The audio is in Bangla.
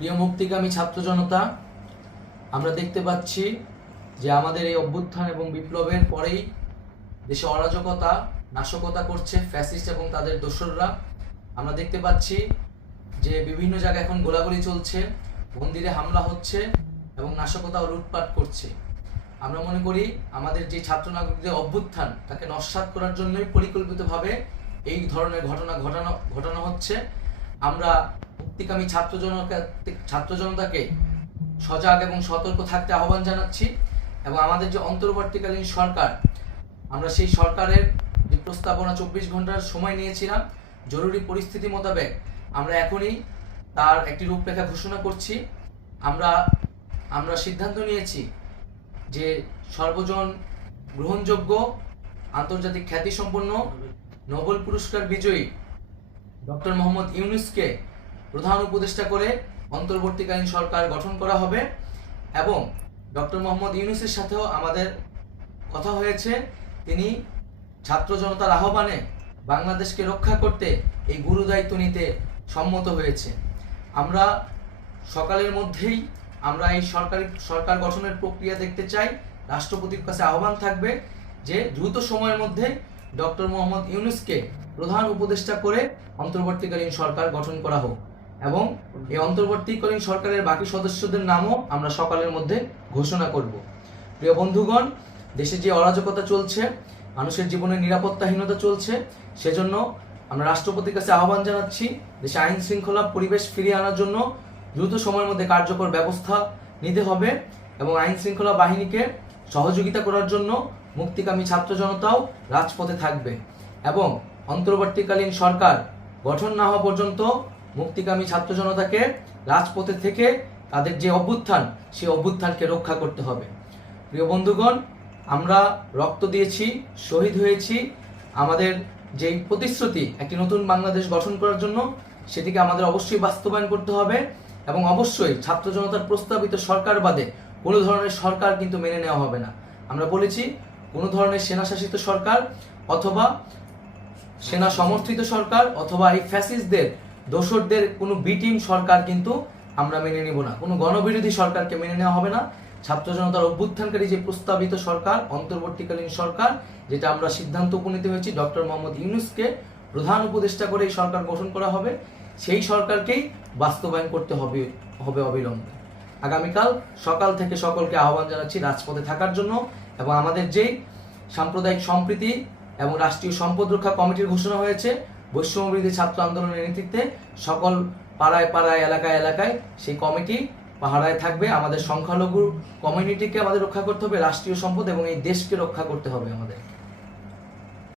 প্রিয় মুক্তিকামী ছাত্র জনতা, আমরা দেখতে পাচ্ছি যে আমাদের এই অভ্যুত্থান এবং বিপ্লবের পরেই দেশে অরাজকতা নাশকতা করছে ফ্যাসিস্ট এবং তাদের দোসররা। আমরা দেখতে পাচ্ছি যে বিভিন্ন জায়গায় এখন গোলাগুলি চলছে, মন্দিরে হামলা হচ্ছে এবং নাশকতা ও লুটপাট করছে। আমরা মনে করি আমাদের যে ছাত্র নাগরিকদের অভ্যুত্থান তাকে নস্যাৎ করার জন্যই পরিকল্পিতভাবে এই ধরনের ঘটনা ঘটানো হচ্ছে। আমরা মুক্তিকামী ছাত্র জনতাকে সজাগ এবং সতর্ক থাকতে আহ্বান জানাচ্ছি এবং আমাদের যে অন্তর্বর্তীকালীন সরকার, আমরা সেই সরকারের যে প্রস্তাবনা 24 ঘন্টার সময় নিয়েছিলাম, জরুরি পরিস্থিতি মোতাবেক আমরা এখনই তার একটি রূপরেখা ঘোষণা করছি। আমরা সিদ্ধান্ত নিয়েছি যে সর্বজন গ্রহণযোগ্য আন্তর্জাতিক খ্যাতিসম্পন্ন নোবেল পুরস্কার বিজয়ী ডক্টর মোহাম্মদ ইউনূসকে প্রধান উপদেষ্টা করে অন্তর্বর্তীকালীন সরকার গঠন করা হবে এবং ডক্টর মোহাম্মদ ইউনূসের সাথেও আমাদের কথা হয়েছে। তিনি ছাত্র জনতার আহ্বানে বাংলাদেশকে রক্ষা করতে এই গুরু দায়িত্ব নিতে সম্মত হয়েছে। আমরা সকালের মধ্যেই আমরা এই সরকার গঠনের প্রক্রিয়া দেখতে চাই। রাষ্ট্রপতির কাছে আহ্বান থাকবে যে দ্রুত সময়ের মধ্যে ডক্টর মোহাম্মদ ইউনূসকে প্রধান উপদেষ্টা করে অন্তর্বর্তীকালীন সরকার গঠন করা হোক এবং এই অন্তর্বর্তীকালীন সরকারের বাকি সদস্যদের নামও আমরা সকালের মধ্যে ঘোষণা করব। প্রিয় বন্ধুগণ, দেশে যে অরাজকতা চলছে, মানুষের জীবনে নিরাপত্তাহীনতা চলছে, সেজন্য আমরা রাষ্ট্রপতির কাছে আহ্বান জানাচ্ছি দেশে আইন শৃঙ্খলা পরিবেশ ফিরিয়ে আনার জন্য দ্রুত সময়ের মধ্যে কার্যকর ব্যবস্থা নিতে হবে এবং আইন শৃঙ্খলা বাহিনীকে সহযোগিতা করার জন্য মুক্তিকামী ছাত্র জনতাও রাজপথে থাকবে এবং অন্তর্বর্তীকালীন সরকার গঠন না হওয়া পর্যন্ত মুক্তিকামী ছাত্র জনতাকে রাজপথে থেকে তাদের যে অভ্যুত্থান, সেই অভ্যুত্থানকে রক্ষা করতে হবে। প্রিয় বন্ধুগণ, আমরা রক্ত দিয়েছি, শহীদ হয়েছি। আমাদের যেই প্রতিশ্রুতি একটি নতুন বাংলাদেশ গঠন করার জন্য, সেটিকে আমাদের অবশ্যই বাস্তবায়ন করতে হবে এবং অবশ্যই ছাত্র জনতার প্রস্তাবিত সরকার বাদে কোনো ধরনের সরকার কিন্তু মেনে নেওয়া হবে না। আমরা বলেছি কোনো ধরনের সেনাশাসিত সরকার অথবা সেনা সমর্থিত সরকার অথবা এই ফ্যাসিস্টদের দোসরদের কোনো বি টিম সরকার কিন্তু আমরা মেনে নিব না। কোনো গণবিরোধী সরকারকে মেনে নেওয়া হবে না। ছাত্র জনতার অভ্যুত্থানকারী যে প্রস্তাবিত সরকার, অন্তর্বর্তীকালীন সরকার, যেটা আমরা সিদ্ধান্ত উপনীত হয়েছি ডক্টর মোহাম্মদ ইউনূসকে প্রধান উপদেষ্টা করে এই সরকার গঠন করা হবে, সেই সরকারকেই বাস্তবায়ন করতে হবে অবিলম্বে। আগামীকাল সকাল থেকে সকলকে আহ্বান জানাচ্ছি রাজপথে থাকার জন্য এবং আমাদের যেই সাম্প্রদায়িক সম্প্রীতি এবং রাষ্ট্রীয় সম্পদ রক্ষা কমিটির ঘোষণা হয়েছে বৈষম্যবিরোধী ছাত্র আন্দোলনের নেতৃত্বে, সকল পাড়ায় পাড়ায় এলাকায় এলাকায় সেই কমিটি পাহারায় থাকবে। আমাদের সংখ্যালঘু কমিউনিটিকে আমাদের রক্ষা করতে হবে, রাষ্ট্রীয় সম্পদ এবং এই দেশকে রক্ষা করতে হবে আমাদের।